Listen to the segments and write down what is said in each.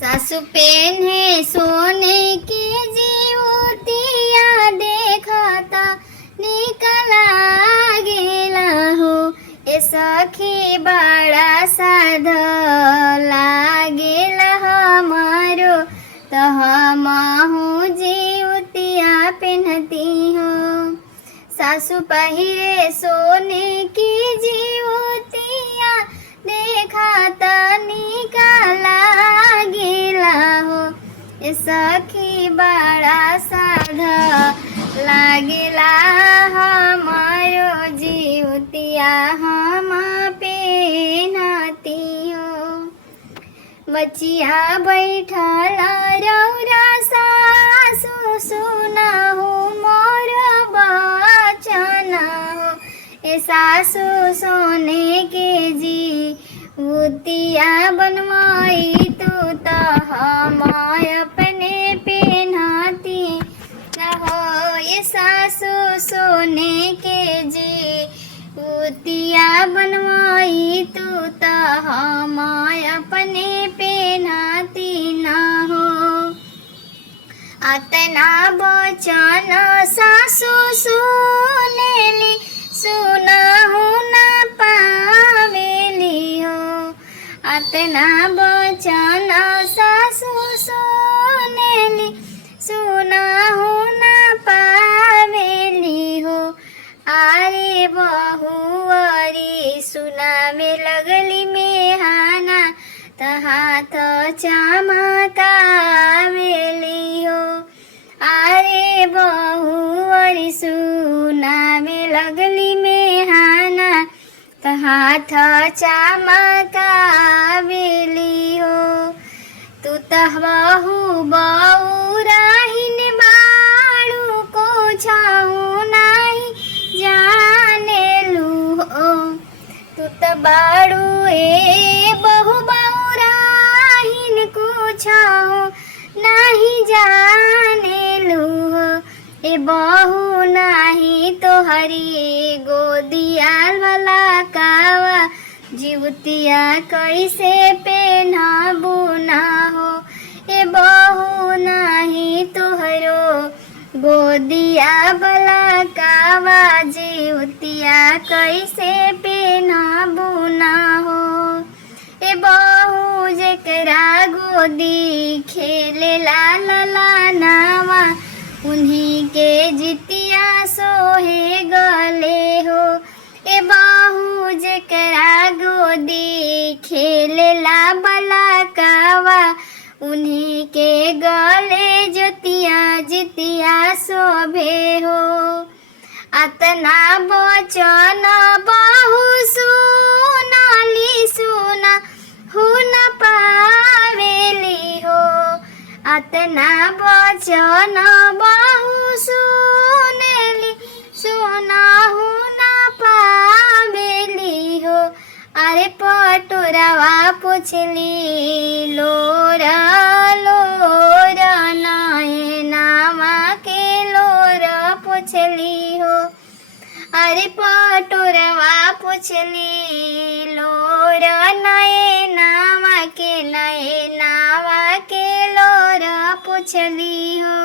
सासु पेन्हे सोने की जीवतिया देखता निकला गेला हो। ए सखी बड़ा साध लागेला हमारो, तो हमहू जीवतिया पेन्हती हो। सासु पहिरे सोने की जीवतिया देखता निकला गेला हो। ए सखी बड़ा साधा लागेला हमारो जीवतिया हम पेन्हती हो। बचिया बैठल रौरा सासु सुनाहु मोर बचन हो। ए सासु सोने के जी उतिया बनवाई तू तो हम अपने पेन्हती न हो। ये सासु सोने के जी उतिया बनवाई तू तो हम अपने पेन्हती न हो। अतना बचन सासु सुनेली सुनहु न पावेली हो। अतना बचन सासु सुनेली सुनहु न पावेली हो। आरे बहुअरी सुनावे लगली मेहाना, त हाथ चमकावेली हो। आरे बहुअरी सुनावे लगली मेहाना, त हाथ चमकावेली हो। तू त बहु बौराहिन बाड़ू को छाऊ नाही जानेलू हो। तू त बाड़ू ए बहु बौराहिन को छाऊ नाही जानेलू हो। ए बहु नाही तोहरी गोदिया वाला कावा, जीवतिया कैसे पेन्हबू ना हो। ए बहु नाही तोहरो गोदिया वाला कावा, जीवतिया कैसे पेन्हबू ना हो। ए बहु जेकरा गोदी खेले ला नावा, उन्हीं के जितिया सोहे गले हो। ए बहु जेकरा गोदी खेले ला बला कावा, उन्हीं के गले जोतिया जितिया शोभे हो। अतना बचन बहु सुनली सुना हु न पावेली हो। अतना बचन बहु सुनली सुनहु न पावेली हो। अरे पटोरावा पुछली लोरा लोरा नाये नामा के लोरा पुछली हो। अरे पटोरावा पुछली लोरा नए नामा के लोरा पुछली हो।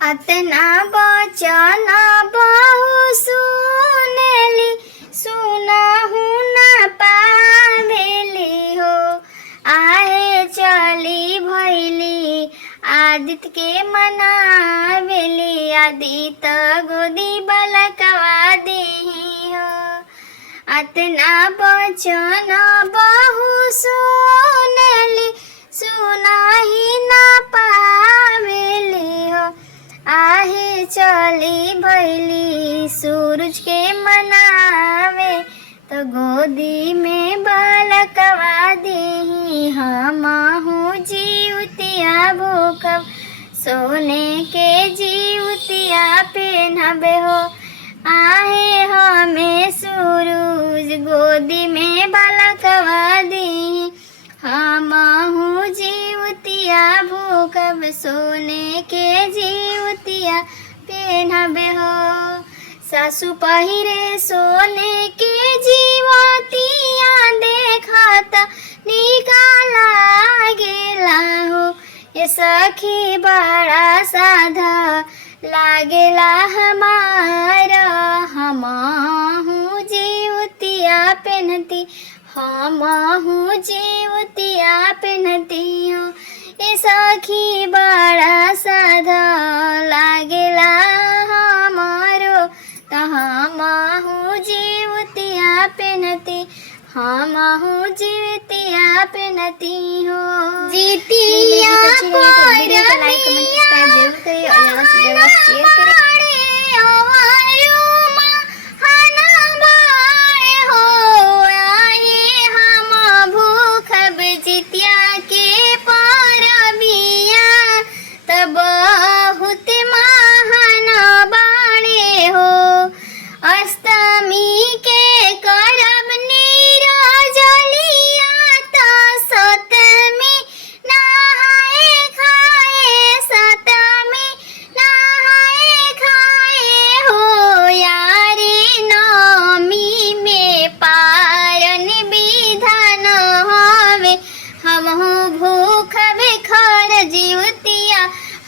अतना बचन बहु सुनली सुनहु न पावेली हो। आहे चली भैली आदित्य के मनावेली, आदित्य गोदी बलकवा देही हो। अतना बचन बहु सुनली सुनाही न पावेली हो। आहे चली भैली सूरज के मनावे, तो गोदी में बालकवा देही हमहू जीवतिया भूखब, सोने के जीवतिया पेन्हबे हो। आहे हमें सूरज गोदी में बालकवा देही हमहू जीवतिया भूखब, सोने के जीवतिया पेन्हबे हो। सासु पहिरे सोने के जीवतिया देखता निकाला गेला हो। ये सखी बड़ा साधा लागेला हमारा, हमहू जीवतिया पेनती, हमहू जीवतिया पेनती हो। ये सखी बड़ा साधा लागेला हमारो, त हमहू जीवतिया पेनती, हमहू जीवतिया पेनती हो। जीतिया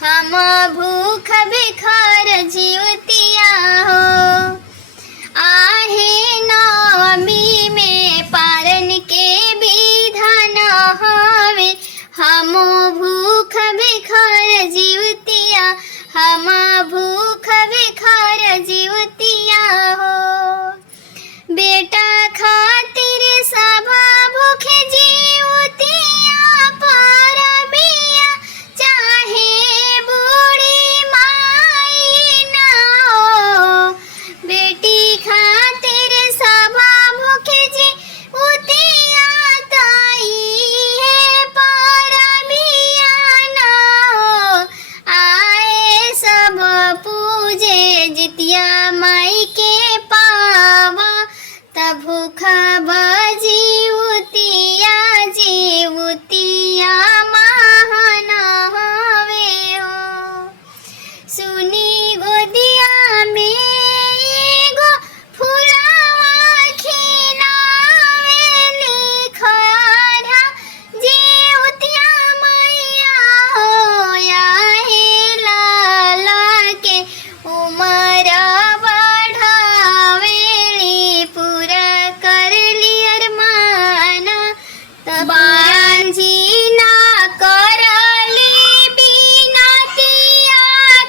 हम भूख भिखार जीवतिया हो। आहे नवमी में पारन के विधान हवे, हम भूख भिखार जीवतिया, हम भूख भिखार जीवतिया हो। बेटा खातिर सभा भूखे जीवतिया, पर बिया चाहे बूढ़ी माई ना हो। बेटी खातिर सभा भूखे जीवतिया, ताई है पर बिया ना हो। आए सब पूजे जितिया माई के पावा, तब भूखा जीवतिया जीवतिया महान हवे हो। सुनी गोदिया में एगो फुलवा खिलावे लिखरा, जीवतिया मैया हो। याहे लाला के उमर बढ़ावेली, पूरा कर लियर माना, तबान जी ना करली बिनतिया,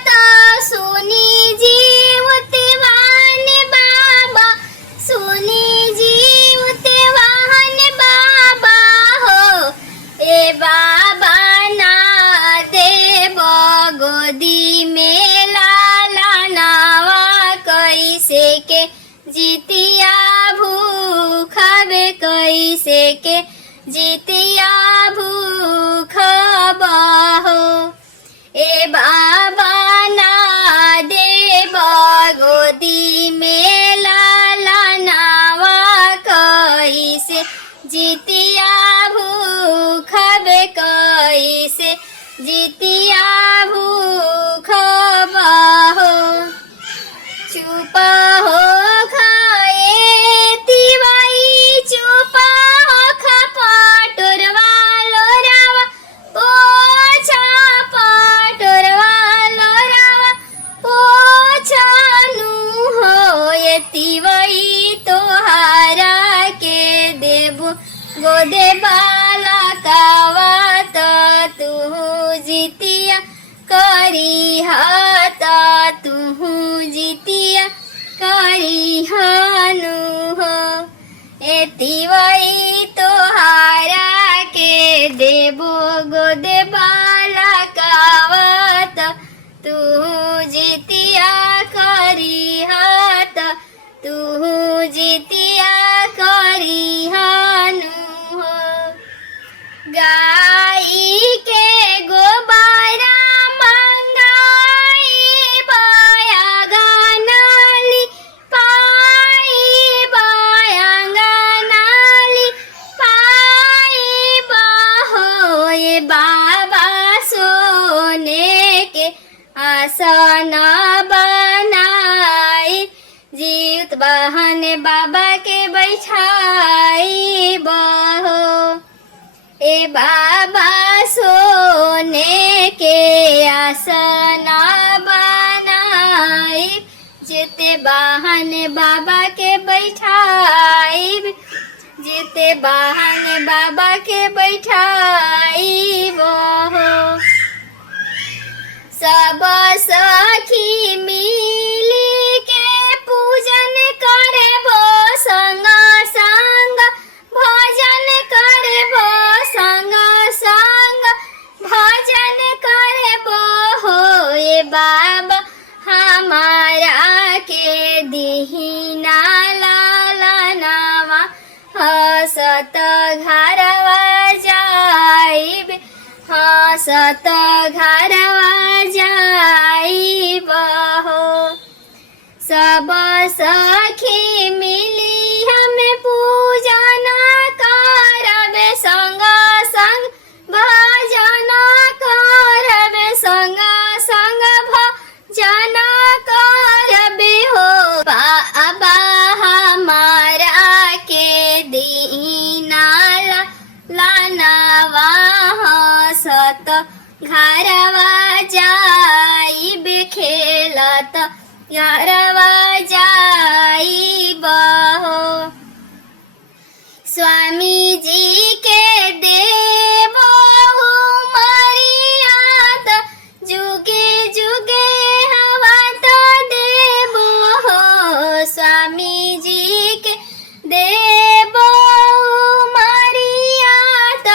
तो सुनी जीवतवान बाबा, सुनी जीवतवान बाबा हो। ए बाबा ना देव गोदी में लाला नावा, कैसे के जितिया भूखबे, कैसे के जितिया भूखबा हो। ए बाबा ना देव गोदी में लाला नावा, कैसे जितिया भूखबे, कैसे जितिया भूखबा हो। चुप हो खाए तिवाई, चुप हो खा पाटोरवा लोरावा, पोछा पाटोरवा लोरावा, पोछा नु हो। ये तिवाई तोहारा के देबो गोदे बाला कावा, तो तू जितिया करी हाथ, तू जितिया करी हानु हो। ए तिवाई तोहारा के देबो गोदे बाला कावत, तू जितिया करी हाथ, तू जितिया करी हानु हो। गाई के गोबारा मंगाई, बाया गानाली पाई, बाया गानाली पाई बहो। ये बाबा सोने के आसन बनाई, जीत बहन बाबा के बैठाई बहो। ए बाबा सोने आसना बनाइब जेते बहाने बाबा के बैठाइब जेते बहाने बाबा के बैठाइब हो सब सखी मिली के पूजन करबो संग संग भजन करबो संग संग भजन करबो हो ए बाबा हमारा के दीहिना लालनावा हसत घरवा जाइब हसत घरवा जाइब हो सब सखी मिली हमें पूजन करबे संग संग भजन करबे संग संग भजन करबे हो बाबा हमारा के दीना लानवा हसत घरवा जाइब खेलत घरवा जाइब हो स्वामी जी के देबो मरियात जुगे जुगे हवा तो देबो हो स्वामी जी के देबो मरियात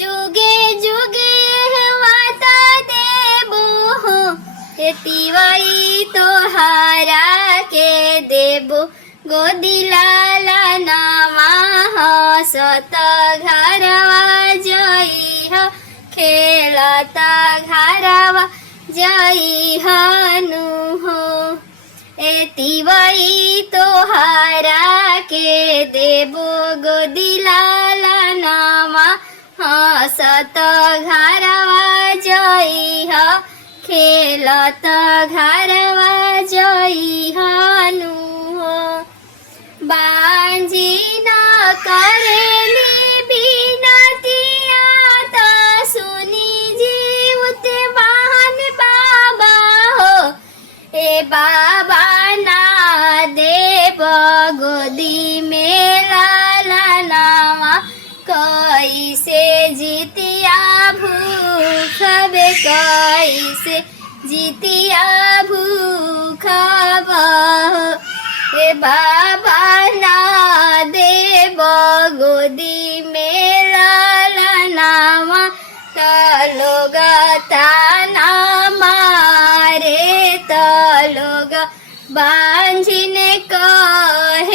जुगे जुगे हवा तो देबो हो एतिवई तोहारा के देबो गोदी लालनावा हसत घरवा जइह खेलत घरवा जइह नु हो एतिवई तोहारा के देबो गोदी लालनावा हसत घरवा जइह खेलत घरवा जइह नु हो बांझी न करेली बिनतिया त सुनी जीवते बहन बाबा हो ए बाबा ना देव गोदी में लालनावा कैसे जीतिया भूख बे कैसे जीतिया भूख हे बाबा ना देव गोदी में लालनावा त लोग ताना मारे त लोग बांझिन कहे